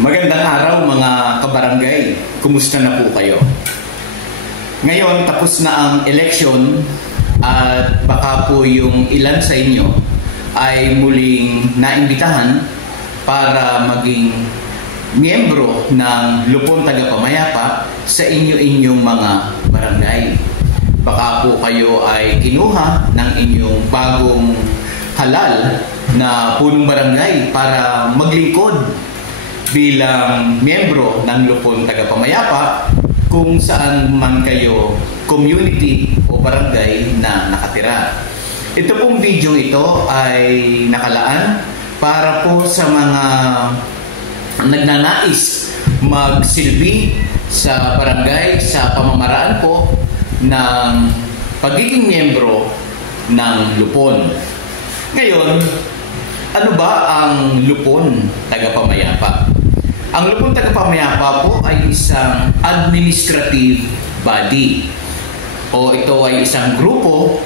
Magandang araw mga kabarangay. Kumusta na po kayo? Ngayon tapos na ang election at baka po yung ilan sa inyo ay muling naimbitahan para maging miyembro ng Lupon Tagapamayapa sa inyo-inyong mga barangay. Baka po kayo ay kinuha ng inyong bagong halal na punong barangay para maglingkod bilang miyembro ng Lupon Tagapamayapa kung saan man kayo community o barangay na nakatira. Ito pong video ito ay nakalaan para po sa mga nagnanais magsilbi sa barangay sa pamamaraan po ng pagiging miyembro ng Lupon. Ngayon, ano ba ang Lupon Tagapamayapa? Ang Lupon Tagapamayapa po ay isang administrative body o ito ay isang grupo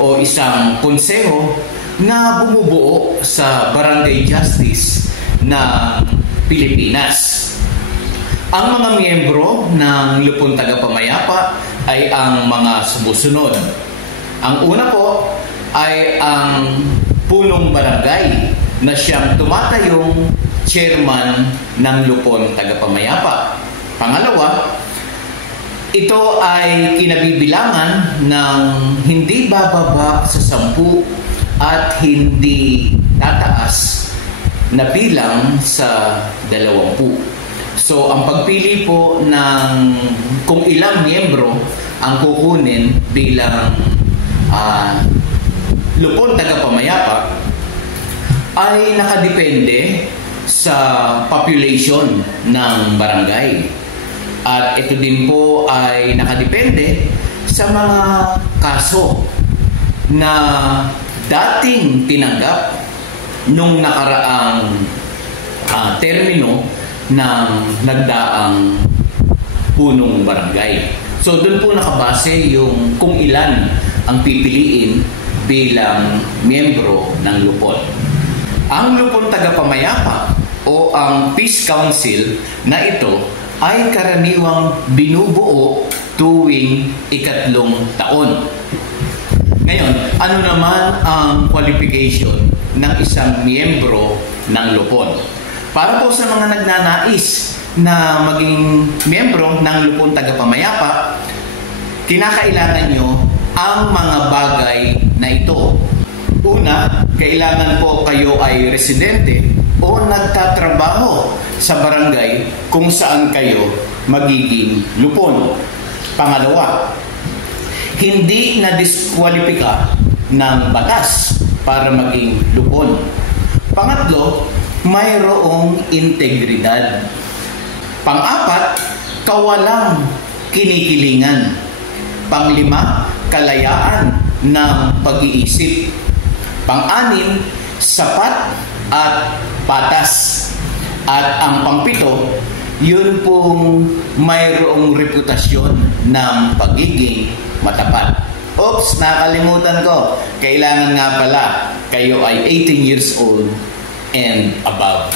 o isang konseho na bumubuo sa barangay justice ng Pilipinas. Ang mga miyembro ng Lupon Tagapamayapa ay ang mga sumusunod. Ang una po ay ang punong barangay na siyang tumatayong chairman ng Lupon Tagapamayapa. Pangalawa, ito ay kinabibilangan ng hindi bababa sa 10 at hindi tataas na bilang sa 20. So, ang pagpili po ng kung ilang miyembro ang kukunin bilang Lupon Tagapamayapa ay nakadepende sa population ng barangay. At ito din po ay nakadepende sa mga kaso na dating tinanggap nung nakaraang termino ng nagdaang punong barangay. So doon po nakabase yung kung ilan ang pipiliin bilang miyembro ng Lupon. Ang Lupon Tagapamayapa o ang Peace Council na ito ay karaniwang binubuo tuwing 3 taon. Ngayon, ano naman ang qualification ng isang miyembro ng Lupon? Para po sa mga nagnanais na maging miyembro ng Lupon Tagapamayapa, kinakailangan nyo ang mga bagay na ito. Una, kailangan po kayo ay residente o nagtatrabaho sa barangay kung saan kayo magiging lupon. Pangalawa, hindi na diskwalipika ng batas para maging lupon. Pangatlo, mayroong integridad. Pang-apat, kawalang kinikilingan. Pang-5, kalayaan ng pag-iisip. Pang-6, sapat at patas. At ang pang-7, yun pong mayroong reputasyon ng pagiging matapat. Oops, nakalimutan ko. Kailangan nga pala kayo ay 18 years old and above.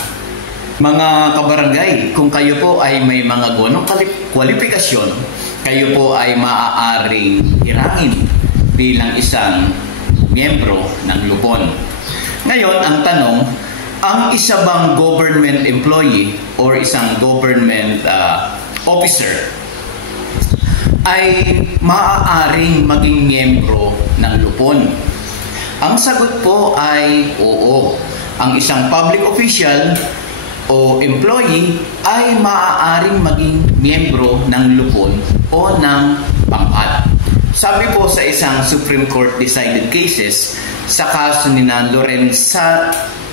Mga kabarangay, kung kayo po ay may mga ganong kwalifikasyon, kayo po ay maaaring hirangin bilang isang miyembro ng Lupon. Ngayon, ang tanong, ang isa bang government employee or isang government officer ay maaaring maging miyembro ng Lupon? Ang sagot po ay oo. Ang isang public official o employee ay maaaring maging miyembro ng Lupon o ng pangkat. Sabi po sa isang Supreme Court decided cases sa kaso ni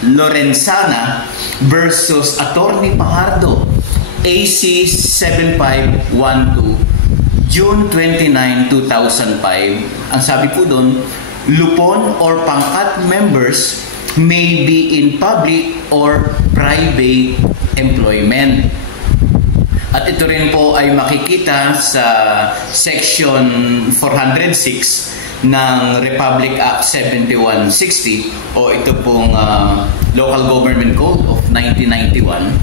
Lorenzana versus Attorney Pajardo, AC 7512, June 29, 2005. Ang sabi po doon, Lupon or pangkat members may be in public or private employment. At ito rin po ay makikita sa Section 406 ng Republic Act 7160 o ito pong Local Government Code of 1991.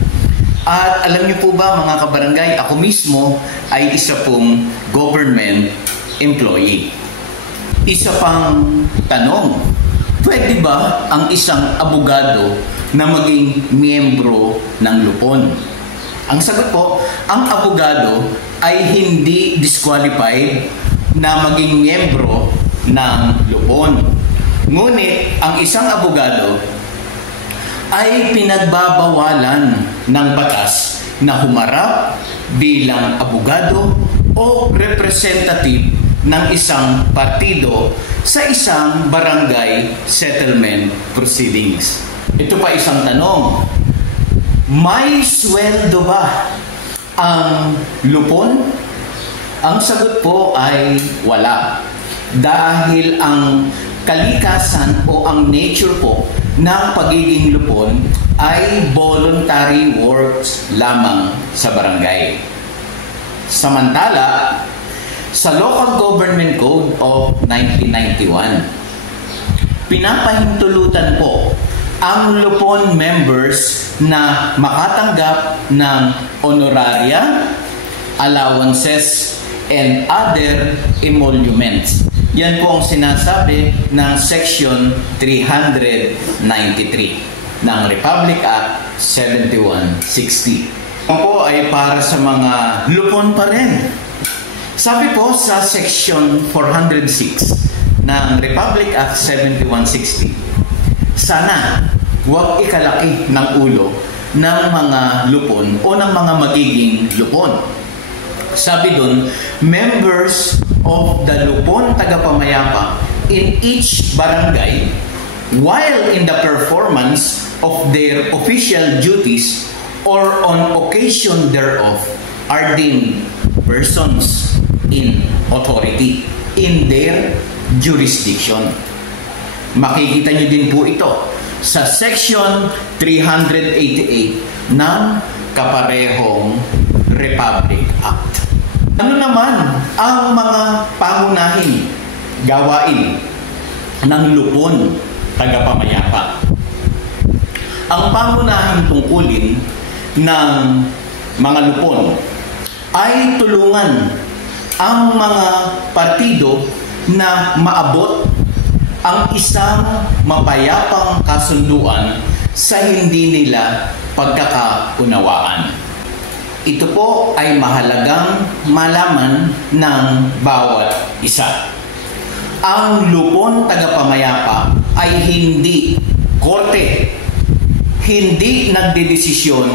At alam niyo po ba mga kabarangay, ako mismo ay isa pong government employee. Isa pang tanong, pwede ba ang isang abogado na maging miyembro ng Lupon? Ang sagot po, ang abogado ay hindi disqualified na maging miyembro ng Lupon. Ngunit ang isang abogado ay pinagbabawalan ng batas na humarap bilang abogado o representative ng isang partido sa isang barangay settlement proceedings. Ito pa isang tanong, may sweldo ba ang Lupon? Ang sagot po ay wala. Dahil ang kalikasan o ang nature po ng pagiging Lupon ay voluntary works lamang sa barangay. Samantala, sa Local Government Code of 1991, pinapahintulutan po ang Lupon members na makatanggap ng honoraria, allowances, and other emoluments. Yan po ang sinasabi ng Section 393 ng Republic Act 7160. Ito po ay para sa mga Lupon pa rin. Sabi po sa Section 406 ng Republic Act 7160, sana huwag ikalaki ng ulo ng mga Lupon o ng mga magiging Lupon. Sabi dun, members of the Lupon Tagapamayapa in each barangay, while in the performance of their official duties or on occasion thereof, are deemed persons in authority in their jurisdiction. Makikita nyo din po ito sa Section 388 ng Kaparehong Republic Act. Ano naman ang mga pangunahing gawain ng Lupon Tagapamayapa? Ang pangunahing tungkulin ng mga Lupon ay tulungan ang mga partido na maabot ang isang mapayapang kasunduan sa hindi nila pagkakaunawaan. Ito po ay mahalagang malaman ng bawat isa. Ang Lupon Tagapamayapa ay hindi korte, hindi nagdedesisyon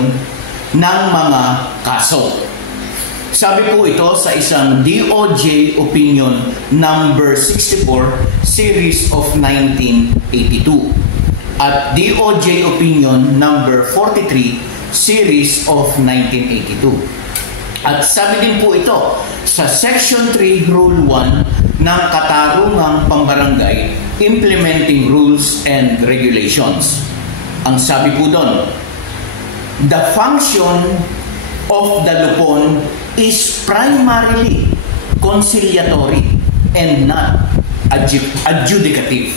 ng mga kaso. Sabi po ito sa isang DOJ Opinion number 64 series of 1982 at DOJ Opinion number 43 series of 1982. At sabi din po ito sa Section 3 Rule 1 ng Katarungang Pambarangay Implementing Rules and Regulations. Ang sabi po doon, the function of the Lupon is primarily conciliatory and not adjudicative.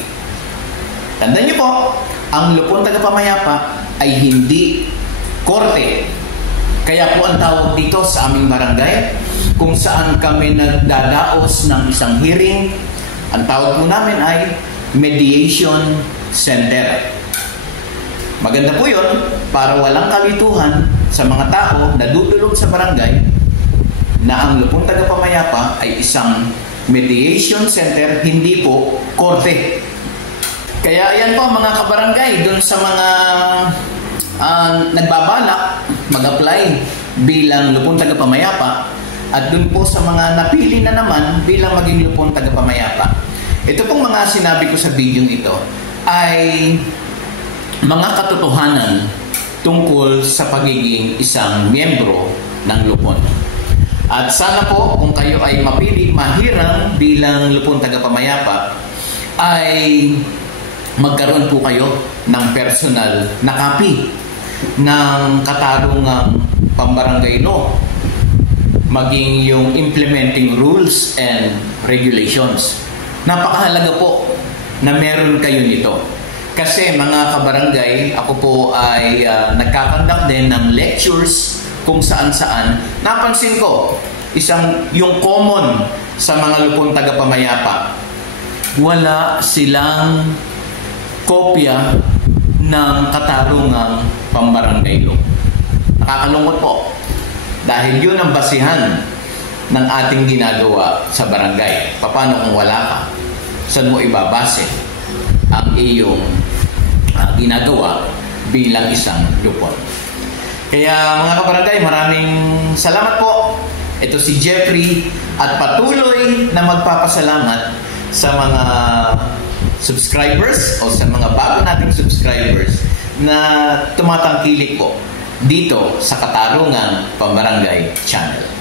Tandaan niyo po, ang Lupon Tagapamayapa ay hindi korte. Kaya po ang tawag dito sa aming barangay, kung saan kami nagdadaos ng isang hearing, ang tawag po namin ay Mediation Center. Maganda po yun para walang kalituhan sa mga tao na dudulog sa barangay na ang Lupon Tagapamayapa ay isang mediation center, hindi po korte. Kaya ayan po mga kabarangay, dun sa mga nagbabalak mag-apply bilang Lupon Tagapamayapa at dun po sa mga napili na naman bilang maging Lupon Tagapamayapa. Ito pong mga sinabi ko sa video ito ay mga katotohanan tungkol sa pagiging isang miyembro ng Lupon. At sana po kung kayo ay mapili mahirang bilang Lupon Tagapamayapa ay magkaroon po kayo ng personal na copy ng Katarungang Pambarangay Law, maging yung implementing rules and regulations. Napakahalaga po na meron kayo nito. Kasi mga kabarangay, ako po ay nagkakandak din ng lectures kung saan-saan. Napansin ko, yung common sa mga lupong tagapamayapa, wala silang kopya ng katarungang pambarangay law. Nakakalungkot po. Dahil yun ang basihan ng ating ginagawa sa barangay. Paano kung wala ka? Saan mo ibabase ang iyong ginagawa bilang isang lupon? Kaya mga kabarangay, maraming salamat po. Ito si Jeffrey at patuloy na magpapasalamat sa mga subscribers o sa mga bago nating subscribers na tumatangkilik po dito sa Katarungang Pambarangay Channel.